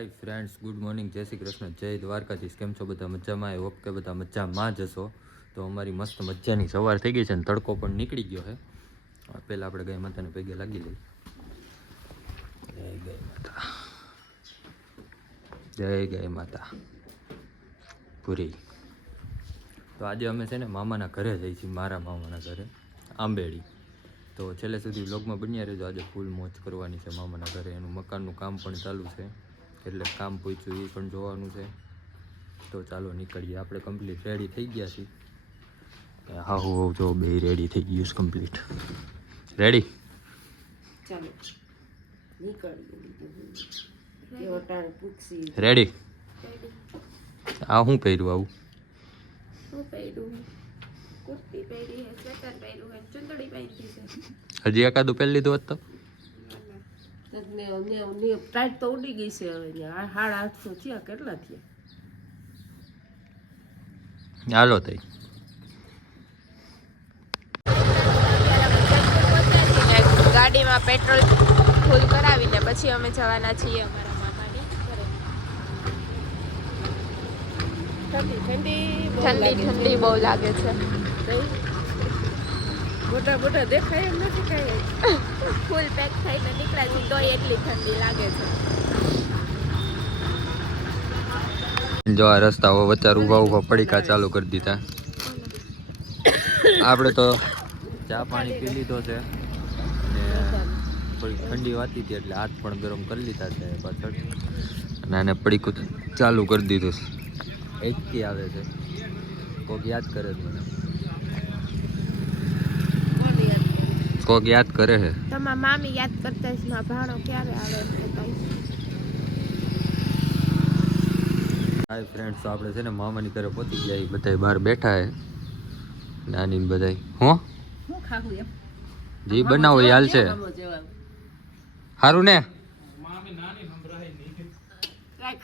Hi friends, good morning, જય શ્રી કૃષ્ણ, જય દ્વારકાધીશ. કેમ છો બધા? મજામાં? એ ઓકે, બધા મજામાં જ હશો. તો અમારી મસ્ત મજાની સવાર થઈ ગઈ છે અને તડકો પણ નીકળી ગયો છે. પહેલાં આપણે ગાય માતાને પગે લાગી લઈએ. જય ગાય માતા, જય ગાય માતા પૂરી. તો આજે અમે છે ને મામાના ઘરે જઈએ છીએ, મારા મામાના ઘરે આંબેડી. તો છેલ્લે સુધી વ્લોગમાં બન્યા રહેજો. આજે ફૂલ મોજ કરવાની છે મામાના ઘરે. એનું મકાનનું કામ પણ ચાલુ છે, એટલે કામ પૂછ્યું એ પણ જોવાનું છે. તો ચાલો નીકળીએ. આપણે કમ્પ્લીટ રેડી થઈ ગયા છીએ. હા હું જો બે રેડી થઈ ગયું છે કમ્પ્લીટ. રેડી? ચાલો નીકળીએ. રેડી? આ શું પહેર્યું આવું? શું પહેર્યું? કુર્તી પહેરી છે, સ્વેટર પહેર્યું છે, ચૂંદડી પહેરી છે. હજી એકાદું પહેરી લીધું હોત તો? ટાઈટ તો ઉડી ગઈ છે હવે. 850 થયા. કેટલા થયા? હાલો તઈ. ગાડીમાં પેટ્રોલ ફૂલ કરાવીને પછી અમે જવાના છીએ અમારા મામાની ઘરે. ઠંડી બહુ લાગે છે. મોટા દેખાય એમ નથી કાંઈ. ફૂલ પેક થઈને નીકળ્યા છીએ તોય એટલી ઠંડી લાગે છે. જો આ રસ્તાઓ વચ્ચે ઊભા પડીકા ચાલુ કરી દીધા. આપણે તો ચા પાણી પી લીધો છે અને થોડી ઠંડી વાતી હતી એટલે હાથ પણ ગરમ કરી લીધા છે પાછળ. અને આને પડીકું ચાલુ કરી દીધું છે. એકથી આવે છે, કોક યાદ કરે છે મને. કોક યાદ કરે છે. તમારા મામી યાદ કરતા છે મારા ભાણો ક્યારે આવે એમ કહેતા. હાય ફ્રેન્ડ્સ, આપણે છે ને મામાની ઘરે પહોંચી ગયા. બધા બહાર બેઠા છે, નાની બધા. હું ખાવું એમ જી બનાવો એ હાલ છે. સારું ને?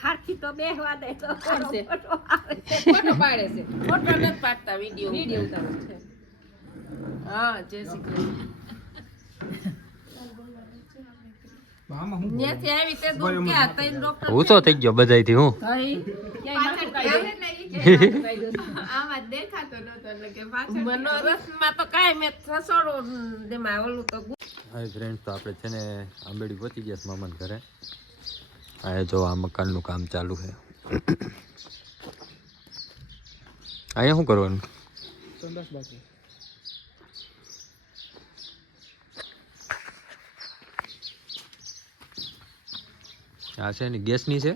ખારખી તો બેહવા દે તો ફોટો પાડે છે. ફોટો નથી પાડતા, વિડિયો ઉતારે છે. હા, જય શ્રી કૃષ્ણ. ન્યાથી આવી તે દૂર ક્યાં તૈન ડોક્ટર ઊંચો થઈ ગયો બધાયથી. હું આમાં દેખાતો નતો એટલે કે પાછળ મનોરથમાં તો કાંઈ મેં થસોડો દેમાં ઓલું તો. હાય ફ્રેન્ડ્સ, તો આપણે છે ને આંબેડી પહોંચી ગયા છે મામાના ઘરે. આ જો આ મકાનનું કામ ચાલુ છે. અહીંયા શું કરવાનું? આ છે ને ગેસની છે.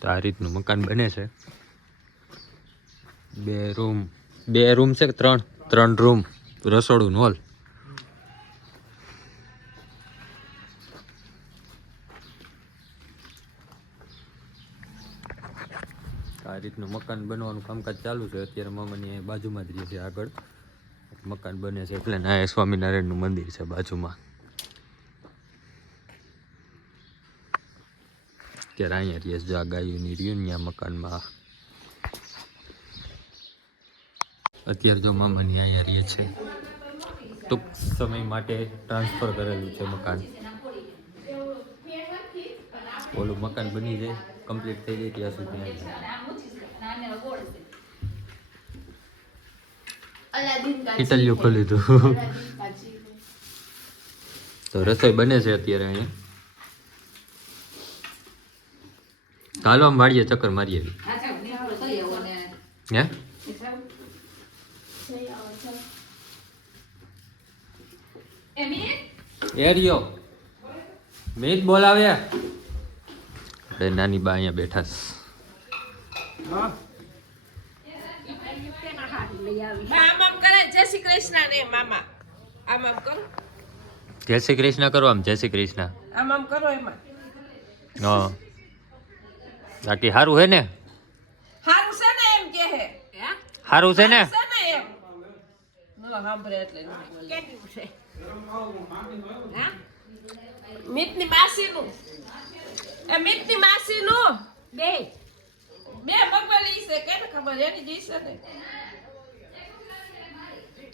તો આ રીતનું મકાન બને છે. બે રૂમ છે કે ત્રણ રૂમ, રસોડું, હોલ. આ રીતનું મકાન બનવાનું કામકાજ ચાલુ છે અત્યારે. મામાની બાજુમાં જ રહે છે, આગળ મકાન બને છે એટલે ના સ્વામિનારાયણનું મંદિર છે બાજુમાં. અત્યારે અહીંયા રહીએ જો આ ગાયોની રહ્યું મકાનમાં. અત્યારે જો મામાની અહીંયા રહીએ છે. ટૂંક સમય માટે ટ્રાન્સફર કરેલું છે મકાન. ઓલું મકાન બની જાય, કમ્પ્લીટ થઈ જાય ત્યાં સુધી ઇટાલિયો ખોલી દીધું. તો રસોઈ બને છે અત્યારે અહીંયા. ચાલો આમ વાડીએ ચક્કર મારીએ. હે એરિયો મીત બોલાવે. નાની બા અહીંયા બેઠા છે. આમ કરે જય શ્રી કૃષ્ણ ને મામા. આમ કરો. જય શ્રી કૃષ્ણ કરો. આમ જય શ્રી કૃષ્ણ. આમ કરો એમાં. હા, બાકી સારું હે ને? હારું છે ને એમ કે હે. સારું છે ને? એમ નો સાંભળે એટલે કેવું છે. હે મિતની માસીનું. એ મિતની માસીનું બે મગવાલી છે કેને ખબર એની જઈ છે ને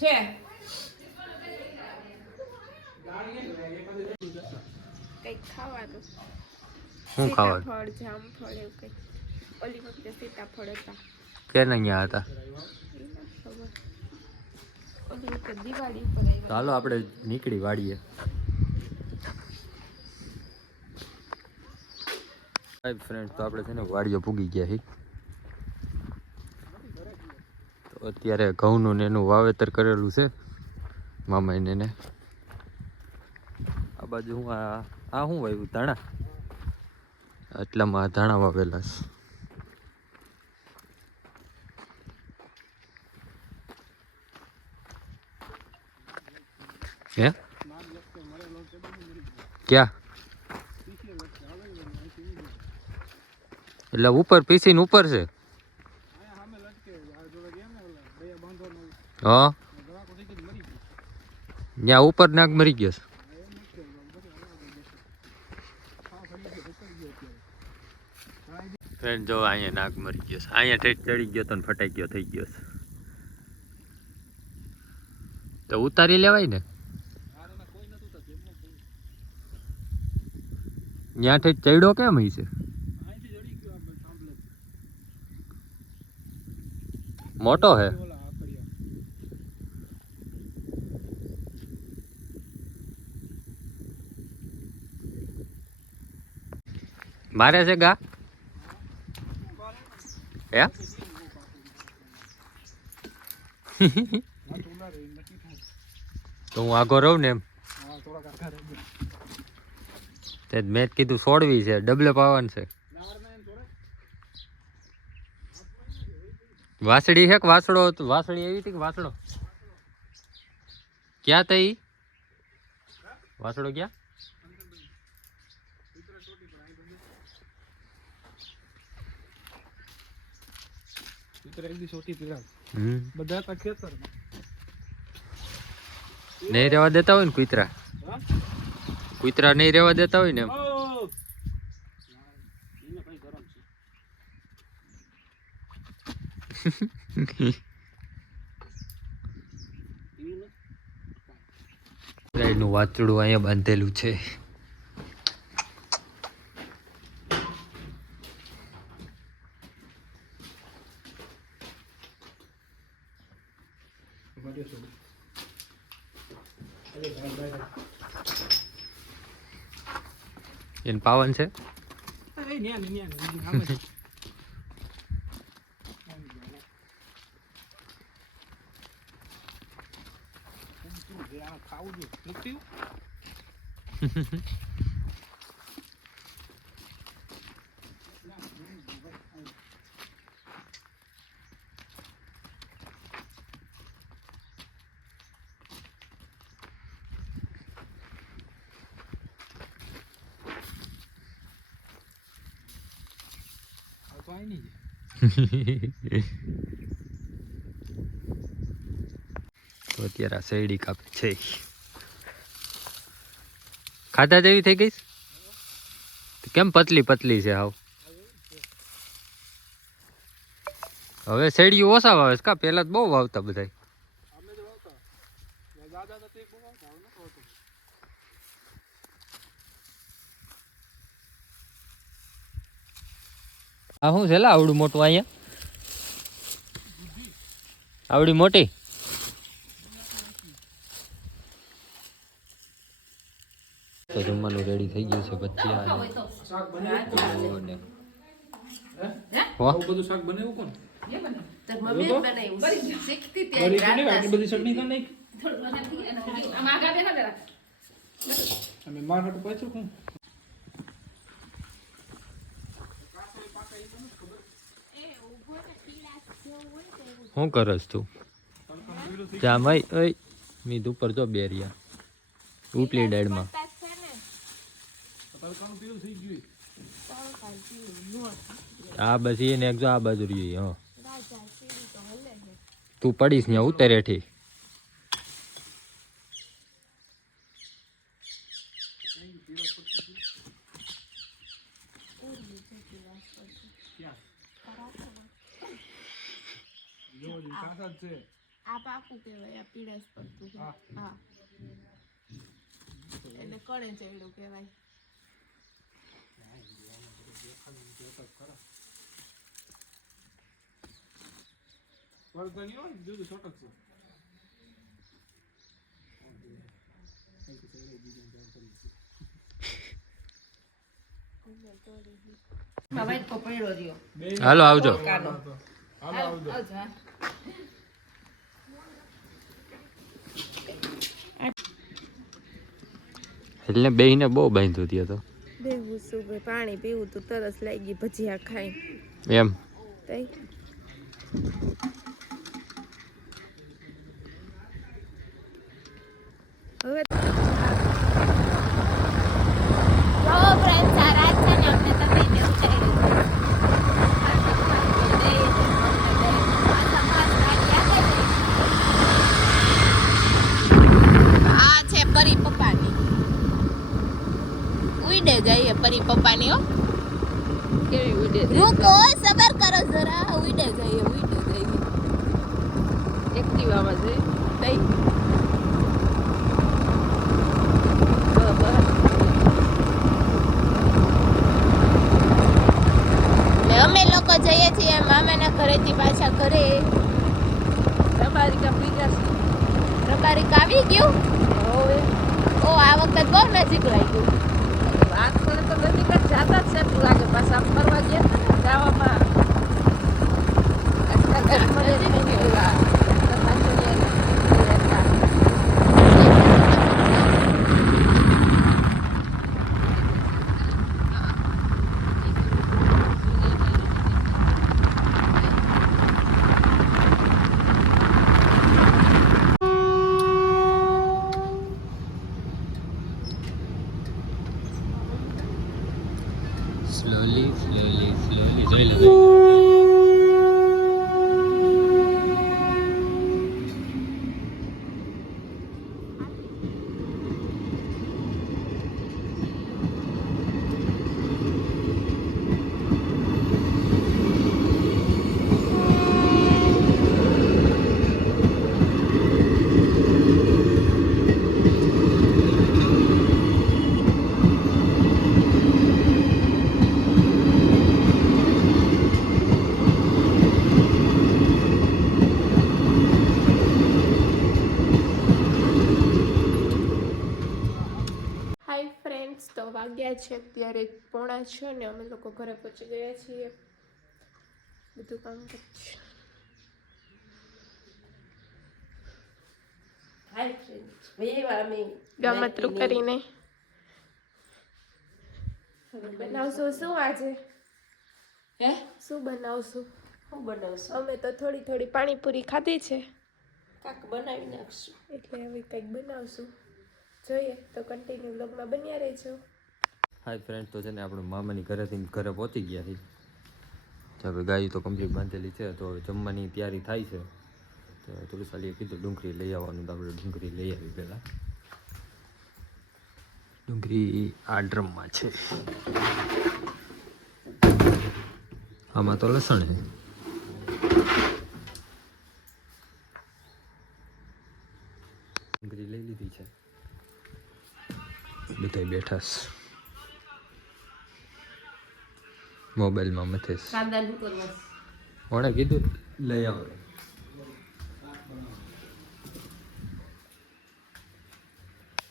છે. કંઈક ખાવાનું શું ખાવાનું? સીતાફળ જામફળ એવું કંઈક ઓલી વખતે સીતાફળ હતા ક્યાં અહીંયા હતા? એ નથી ખબર ઓલી વખતે દિવાળી પર આવ્યા ચાલો આપણે નીકળી વાડીએ. હાય ફ્રેન્ડ, તો આપણે છે ને વાડીએ પૂગી ગયા છીએ. તો અત્યારે ઘઉંનું ને એનું વાવેતર કરેલું છે મામાઈને ને. આ બાજુ હું આ શું વાવ્યું? ધાણા. એટલામાં ધાણા વાવેલા છે. હે ક્યાં? એટલે ઉપર પીસીને ઉપર છે. હા, ત્યાં ઉપર નાગ મરી ગયો છે. ફ્રેન્ડ જો અહીંયા નાગ મરી ગયો છે. અહીંયા ઠેઠ ચડી ગયો તો ને ફટાઈ ગયો થઈ ગયો છે. તો ઉતારી લેવાય ને. ત્યાં ઠેઠ ચડ્યો કેમ હશે? મોટો હે. મારે છે ગા હે તો હું આગો રહું ને એમ. તે મેં જ કીધું છોડવી છે, ડબલે પાવાનું છે. વાસળી છે કે વાસડો? વાસળી એવી હતી કે વાસડો? ક્યાં તઈ વાસડો? ક્યાં? નહીં રેવા દેતા હોય ને કુતરા, કુતરા નહીં રેવા દેતા હોય ને એમ. ગાયનું વાછડું અહીંયા બાંધેલું છે. એને પાવન છે. તો અત્યારે આ શેરડી કાપે છે. ખાધા જેવી થઈ ગઈ કેમ? પતલી પતલી છે હાવ. હવે શેરડીઓ ઓછા વાવે છે કા? પેલા તો બહુ વાવતા બધા. આ શું છે લા આવડું મોટું અહીંયા? આવડી મોટી તો જમવાનું રેડી થઈ ગયું છે. ભજીયા બધું શાક બનાવ્યું કોણ? શું કરસ તું? જા ભાઈ ઓય મીધ ઉપર જો બેરિયા ઉપલી ડાળમાં. આ બસ એને એક જો આ બાજુ રહી. હા તું પડીશ ને ઉતરે ઠી. આ પાકું કહેવાય, આ પીળાશ પડતું. હા એને કણે ચેવડું કહેવાય. વાઈટ કો પડ્યો રહ્યો હાલો આવજો કાનો આવજો હા. એટલે બેહીને બહુ બાંધ્યું ત્યાં તો દેવું શું ભાઈ પાણી પીવું તો તરસ લાગી ભજીયા ખાઈ એમ તઈ હવે આ છે પરી પપ્પાની ઉડે જઈએ પરી પપ્પાની હો કેવી ઉડે રૂકો સબર કરો જરા ઉડે જઈએ એક્ટિવામાં છે તઈ ને અમે લોકો જઈએ છીએ મામાના ઘરેથી પાછા ઘરે તમારી કા પીગા રબારીક આવી ગયું ઓ આ વખત બહુ નજીક લાગ્યું વાત કરે તો નજીક જ જાતા જ છે તું લાગે પાછા આમ ફરવા ગયા હતા ને ગાવામાં આજકાલ ઘરમાં નજીક થઈ ગયા સ્લોલી જોઈ લો હાય ફ્રેન્ડ્સ તો વાગ્યા છે અત્યારે 5:45 ને અમે લોકો ઘરે પહોંચી ગયા છીએ બધું કામ છે હાય ફ્રેન્ડ્સ વેવા મે ગમતરું કરીને બનાવશું શું આજે હે શું બનાવશું હું બનાવશું અમે તો થોડી પાણીપુરી ખાધી છે કાક બનાવી નાખશું એટલે હવે કંઈક બનાવશું જોઈએ તો કન્ટિન્યુ બ્લોગમાં બન્યા રહેજો હાય ફ્રેન્ડ તો છે ને આપણે મામાની ઘરેથી ઘરે પહોંચી ગયા છીએ તો હવે ગાય તો કમ્પ્લીટ બાંધેલી છે તો હવે જમવાની તૈયારી થાય છે તો થોડું સાલી કીધું ડુંગળી લઈ આવવાનું તો આપણે ડુંગળી લઈ આવી પહેલાં ડુંગળી આ ડ્રમમાં છે આમાં તો લસણ છે ડુંગળી લઈ લીધી છે બધા બેઠા મોબાઈલમાં મથેશ કાંદા નું કરવા ઓણે કીધું લઈ આવો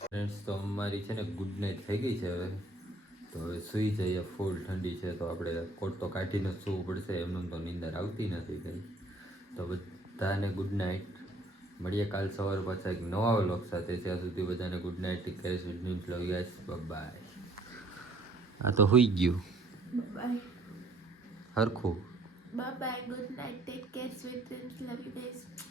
ફ્રેન્ડ્સ તો અમારી છે ને ગુડ નાઇટ થઈ ગઈ છે હવે તો હવે સૂઈ જઈએ ફૂલ ઠંડી છે તો આપણે કોટ તો કાઢીને જ સૂવું પડશે એમનું તો નીંદર આવતી નથી કંઈ તો બધાને ગુડ નાઇટ મળીએ કાલ સવારે પાછા એક નવા વ્લોગ સાથે ત્યાં સુધી બધાને good night case વિડ્યુઝ love guys by આ તો હોઈ ગયું બાય હરખું bye good night take care sweet dreams love you guys